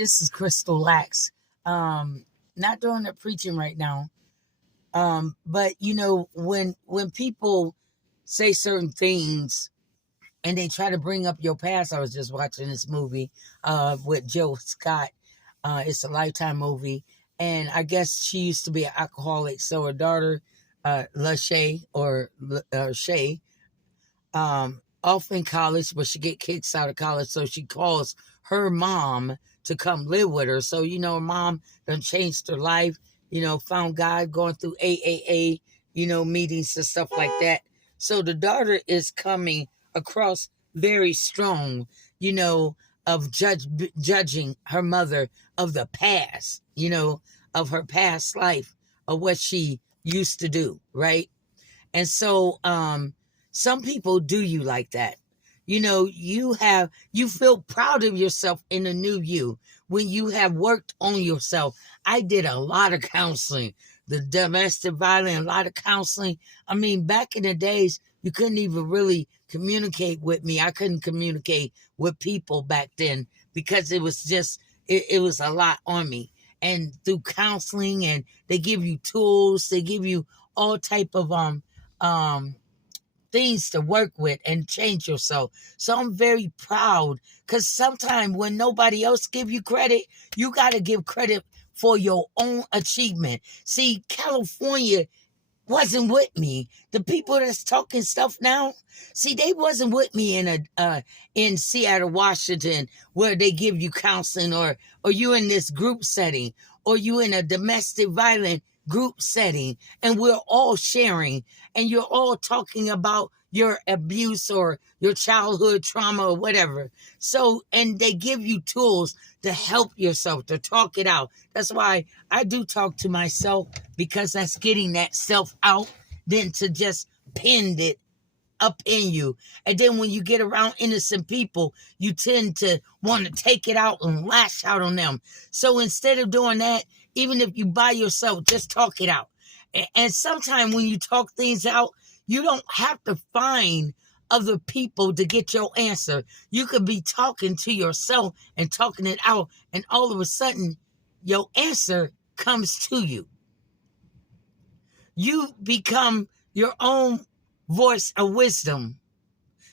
this is Crystal Lax. Not doing the preaching right now. But when people say certain things and they try to bring up your past, I was just watching this movie with Joe Scott. It's a Lifetime movie, and I guess she used to be an alcoholic. So her daughter, Lashelle Shay, off in college, but she get kicked out of college, so she calls her mom to come live with her. So her mom done changed her life. Found God going through AAA, meetings and stuff like that. So the daughter is coming across very strong, of judging her mother of the past, of her past life, of what she used to do, right? And so some people do you like that. You feel proud of yourself in the new you when you have worked on yourself. I did a lot of counseling, the domestic violence, a lot of counseling. I mean, back in the days, you couldn't even really communicate with me. I couldn't communicate with people back then because it was just, it was a lot on me. And through counseling, and they give you tools, they give you all type of things to work with and change yourself. So I'm very proud, because sometimes when nobody else give you credit, you got to give credit for your own achievement. See, California wasn't with me. The people that's talking stuff now, see, they wasn't with me in Seattle, Washington, where they give you counseling, or you in this group setting, or you in a domestic violence group setting, and we're all sharing, and you're all talking about your abuse or your childhood trauma or whatever. So, and they give you tools to help yourself, to talk it out. That's why I do talk to myself, because that's getting that self out, than to just pin it up in you. And then when you get around innocent people, you tend to want to take it out and lash out on them. So instead of doing that, even if you by yourself, just talk it out. And sometimes when you talk things out, you don't have to find other people to get your answer. You could be talking to yourself and talking it out, and all of a sudden, your answer comes to you. You become your own voice of wisdom.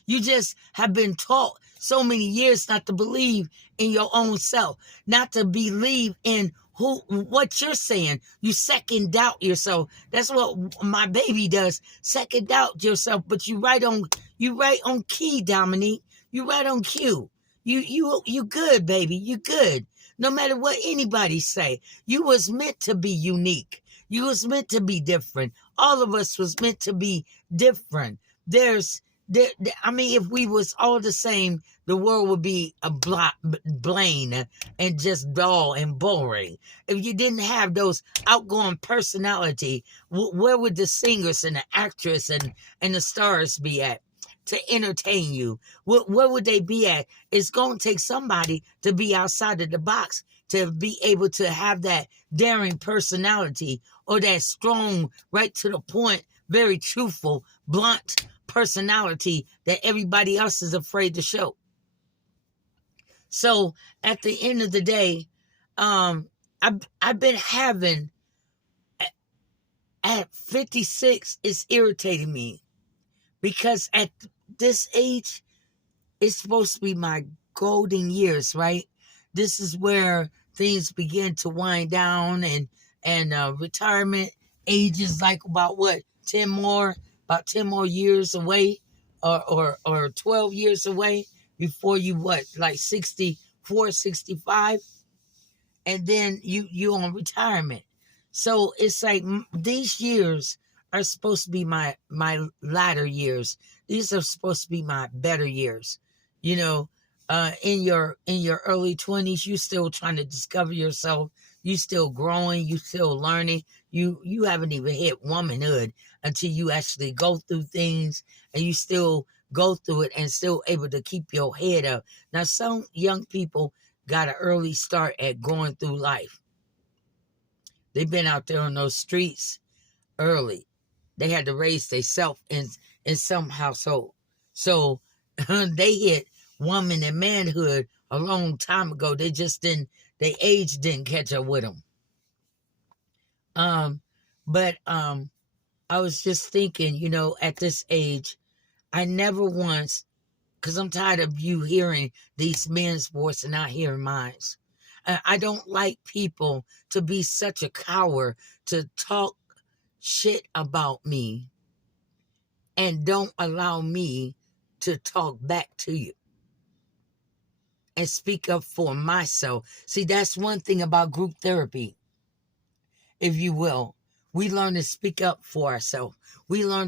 You just have been taught so many years not to believe in your own self, not to believe in what you're saying. You second doubt yourself. That's what my baby does. Second doubt yourself. But you right on key, Dominique. You right on cue. You good, baby. You good. No matter what anybody say, you was meant to be unique. You was meant to be different. All of us was meant to be different. I mean, if we was all the same, the world would be a bland and just dull and boring. If you didn't have those outgoing personality, where would the singers and the actress and the stars be at to entertain you? Where would they be at? It's going to take somebody to be outside of the box, to be able to have that daring personality, or that strong, right to the point, very truthful, blunt personality that everybody else is afraid to show. So at the end of the day, I've been having, at 56, it's irritating me, because at this age, it's supposed to be my golden years, right? This is where things begin to wind down, and retirement age is like about 10 more years away, or 12 years away, before you like 64, 65, and then you on retirement. So it's like these years are supposed to be my latter years. These are supposed to be my better years. In your early 20s, you still trying to discover yourself. You still growing. You still learning. You haven't even hit womanhood until you actually go through things, and you still go through it and still able to keep your head up. Now, some young people got an early start at going through life. They've been out there on those streets early. They had to raise themselves in some household. So they hit woman and manhood a long time ago. They just didn't Their age didn't catch up with them. But I was just thinking, at this age, I never once, because I'm tired of you hearing these men's voice and not hearing mine. I don't like people to be such a coward to talk shit about me and don't allow me to talk back to you and speak up for myself. See, that's one thing about group therapy, if you will. We learn to speak up for ourselves. We learn